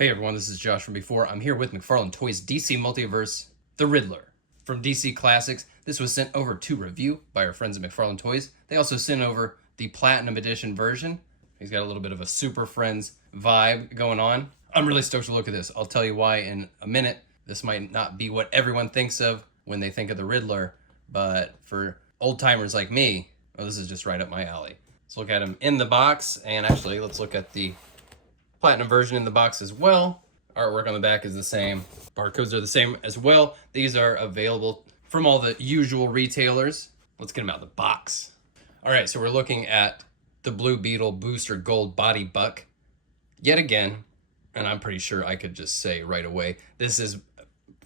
Hey everyone, this is Josh from before. I'm here with McFarlane Toys DC Multiverse, the Riddler from DC Classics. This was sent over to review by our friends at McFarlane Toys. They also sent over the Platinum Edition version. He's got a little bit of a Super Friends vibe going on. I'm really stoked to look at this. I'll tell you why in a minute. This might not be what everyone thinks of when they think of the Riddler, but for old timers like me, well, this is just right up my alley. Let's look at him in the box, and actually let's look at the Platinum version in the box as well. Artwork on the back is the same. Barcodes are the same as well. These are available from all the usual retailers. Let's get them out of the box. All right, so we're looking at the Blue Beetle Booster Gold Body Buck yet again, and I'm pretty sure I could just say right away, this is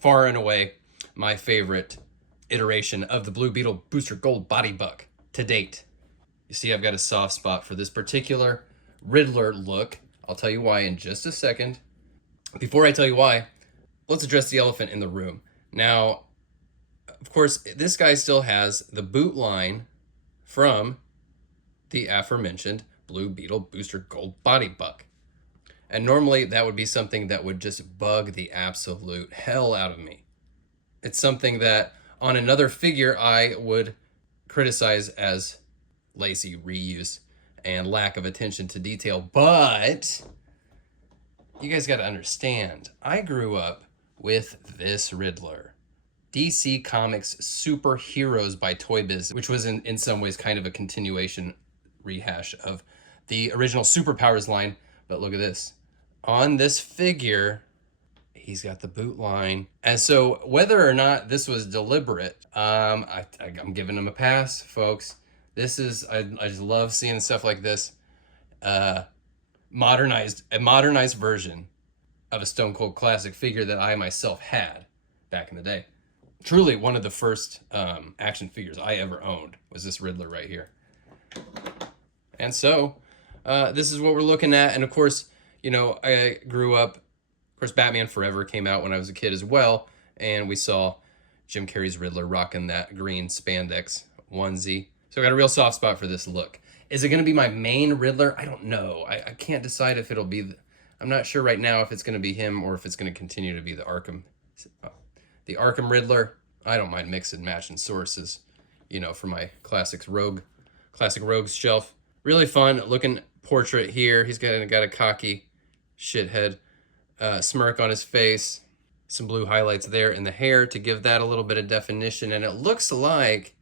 far and away my favorite iteration of the Blue Beetle Booster Gold Body Buck to date. You see, I've got a soft spot for this particular Riddler look. I'll tell you why in just a second. Before I tell you why, let's address the elephant in the room. Now, of course, this guy still has the boot line from the aforementioned Blue Beetle Booster Gold Body Buck. And normally that would be something that would just bug the absolute hell out of me. It's something that on another figure I would criticize as lazy reuse and lack of attention to detail, but you guys got to understand, I grew up with this Riddler. DC Comics Superheroes by Toy Biz, which was in some ways kind of a continuation rehash of the original Superpowers line. But look at this. On this figure, he's got the boot line. And so whether or not this was deliberate, I'm giving him a pass, folks. This is, I just love seeing stuff like this. A modernized version of a Stone Cold classic figure that I myself had back in the day. Truly one of the first action figures I ever owned was this Riddler right here. And so this is what we're looking at. And of course, you know, I grew up, of course, Batman Forever came out when I was a kid as well. And we saw Jim Carrey's Riddler rocking that green spandex onesie. So I got a real soft spot for this look. Is it going to be my main Riddler? I don't know. I can't decide if it'll be... I'm not sure right now if it's going to be him or if it's going to continue to be the Arkham Riddler. I don't mind mix and matching sources, you know, for my classic Rogues shelf. Really fun looking portrait here. He's got a cocky shithead smirk on his face. Some blue highlights there in the hair to give that a little bit of definition. And it looks like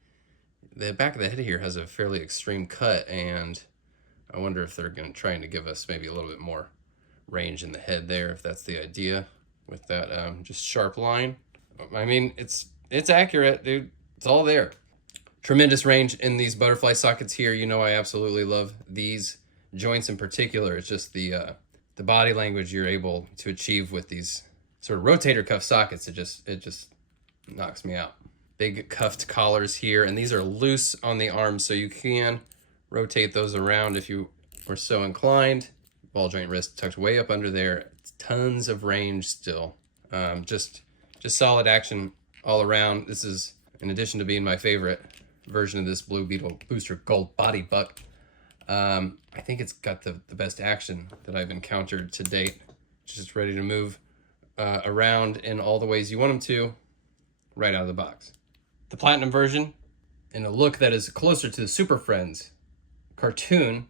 the back of the head here has a fairly extreme cut, and I wonder if they're trying to give us maybe a little bit more range in the head there, if that's the idea with that just sharp line. I mean, it's accurate, dude. It's all there. Tremendous range in these butterfly sockets here. You know, I absolutely love these joints in particular. It's just the body language you're able to achieve with these sort of rotator cuff sockets. It just knocks me out. Big cuffed collars here, and these are loose on the arms, so you can rotate those around if you were so inclined. Ball joint wrist tucked way up under there. Tons of range still. Just solid action all around. This is, in addition to being my favorite version of this Blue Beetle Booster Gold Body Buck, I think it's got the best action that I've encountered to date. Just ready to move around in all the ways you want them to, right out of the box. The Platinum version, in a look that is closer to the Super Friends cartoon.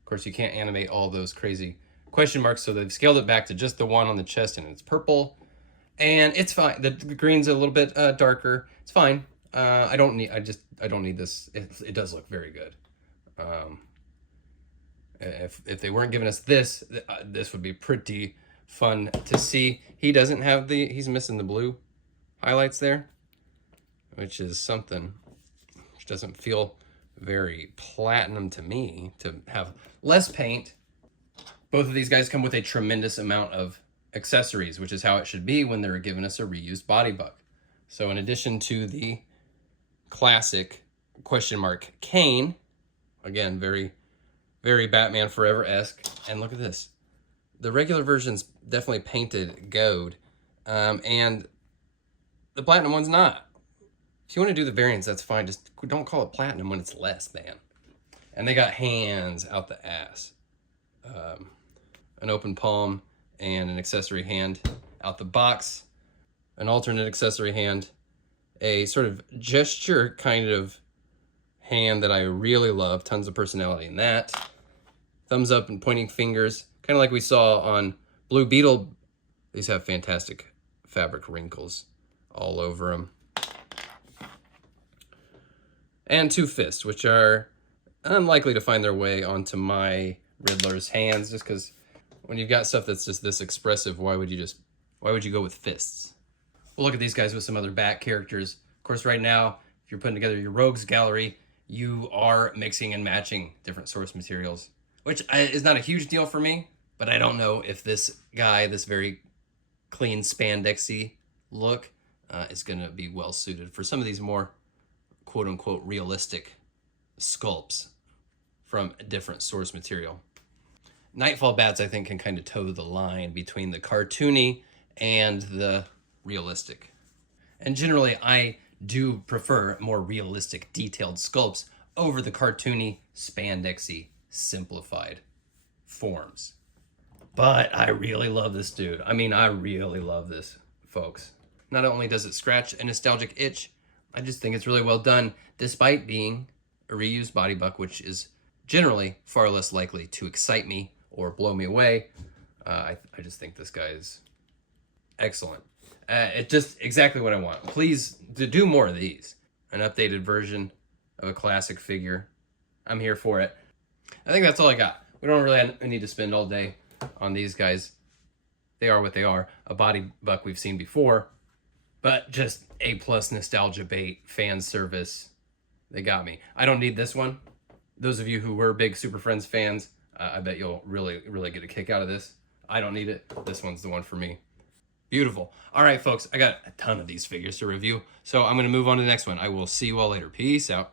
Of course, you can't animate all those crazy question marks, so they've scaled it back to just the one on the chest, and it's purple. And it's fine. The green's a little bit darker. It's fine. I don't need this. It does look very good. If they weren't giving us this, this would be pretty fun to see. He doesn't have he's missing the blue highlights there, which is something which doesn't feel very platinum to me, to have less paint. Both of these guys come with a tremendous amount of accessories, which is how it should be when they're giving us a reused body buck. So in addition to the classic question mark cane, again, very, very Batman Forever-esque. And look at this. The regular version's definitely painted gold, and the platinum one's not. If you want to do the variants, that's fine. Just don't call it platinum when it's less than. And they got hands out the ass. An open palm and an accessory hand out the box, an alternate accessory hand, a sort of gesture kind of hand that I really love, tons of personality in that, thumbs up and pointing fingers, kind of like we saw on Blue Beetle. These have fantastic fabric wrinkles all over them. And two fists, which are unlikely to find their way onto my Riddler's hands, just because when you've got stuff that's just this expressive, why would you go with fists? We'll look at these guys with some other back characters. Of course, right now, if you're putting together your rogues gallery, you are mixing and matching different source materials, which is not a huge deal for me, but I don't know if this guy, this very clean spandexy look, is going to be well suited for some of these more quote-unquote realistic sculpts from a different source material. Nightfall bats, I think, can kind of toe the line between the cartoony and the realistic. And generally, I do prefer more realistic, detailed sculpts over the cartoony, spandexy, simplified forms. But I really love this dude. I mean, I really love this, folks. Not only does it scratch a nostalgic itch, I just think it's really well done, despite being a reused body buck, which is generally far less likely to excite me or blow me away. I just think this guy is excellent. It's just exactly what I want. Please do more of these. An updated version of a classic figure. I'm here for it. I think that's all I got. We don't really need to spend all day on these guys. They are what they are. A body buck we've seen before, but just A+ nostalgia bait, fan service. They got me. I don't need this one. Those of you who were big Super Friends fans, I bet you'll really, really get a kick out of this. I don't need it. This one's the one for me. Beautiful. All right, folks, I got a ton of these figures to review, so I'm going to move on to the next one. I will see you all later. Peace out.